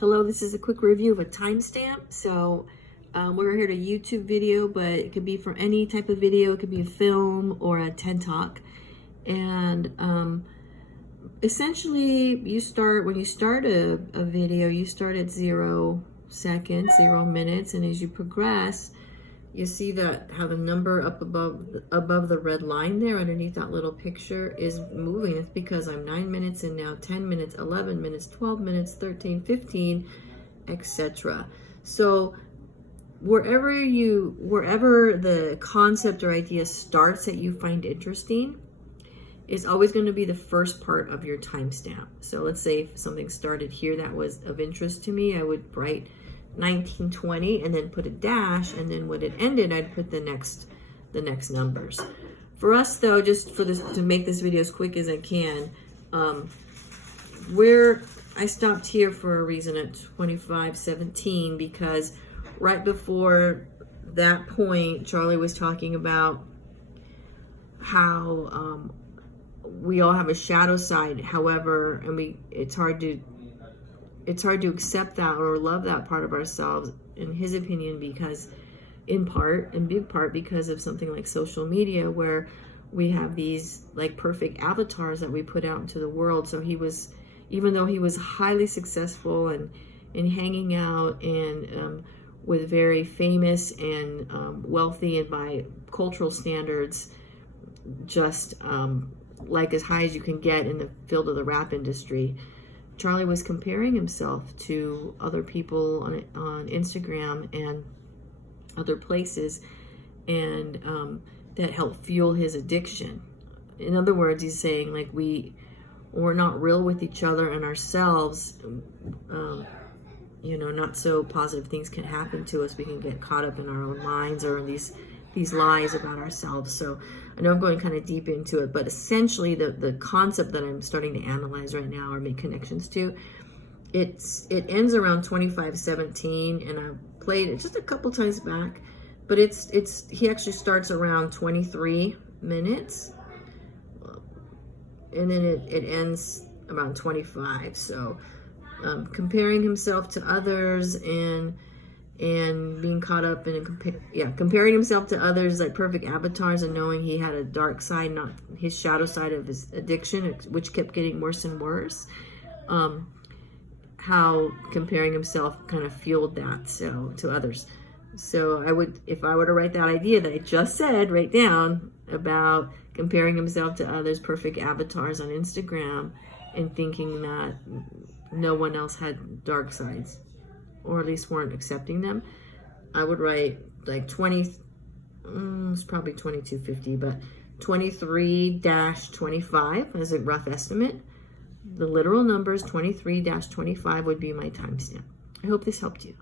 Hello, this is a quick review of a timestamp. So we're here to YouTube video, but it could be for any type of video. It could be a film or a TED Talk. And essentially, when you start a video, you start at 0 seconds, 0 minutes, and as you progress, you see that how the number up above the red line there underneath that little picture is moving. It's because I'm 9 minutes and now 10 minutes, 11 minutes, 12 minutes, 13, 15, etc. So wherever the concept or idea starts that you find interesting is always going to be the first part of your timestamp. So let's say if something started here that was of interest to me, I would write 1920 and then put a dash, and then when it ended I'd put the next numbers. For us though, just for this, to make this video as quick as I can, I stopped here for a reason at 25:17, because right before that point Charlie was talking about how we all have a shadow side, however, and it's hard to accept that or love that part of ourselves, in his opinion, because in big part because of something like social media, where we have these like perfect avatars that we put out into the world. So even though he was highly successful and hanging out and with very famous and wealthy, and by cultural standards just like as high as you can get in the field of the rap industry, Charlie was comparing himself to other people on Instagram and other places, and that helped fuel his addiction. In other words, he's saying like we're not real with each other and ourselves. Not so positive things can happen to us. We can get caught up in our own minds or in these lies about ourselves. So I know I'm going kind of deep into it, but essentially the concept that I'm starting to analyze right now or make connections to, it ends around 25:17, and I played it just a couple times back, but he actually starts around 23 minutes, and then it ends around 25. So comparing himself to others and being caught up in comparing himself to others like perfect avatars, and knowing he had a dark side, not his shadow side of his addiction, which kept getting worse and worse. How comparing himself kind of fueled that to others. So if I were to write that idea that I just said right down about comparing himself to others, perfect avatars on Instagram, and thinking that no one else had dark sides, or at least weren't accepting them, I would write like it's probably 2250, but 23-25 as a rough estimate. The literal numbers 23-25 would be my timestamp. I hope this helped you.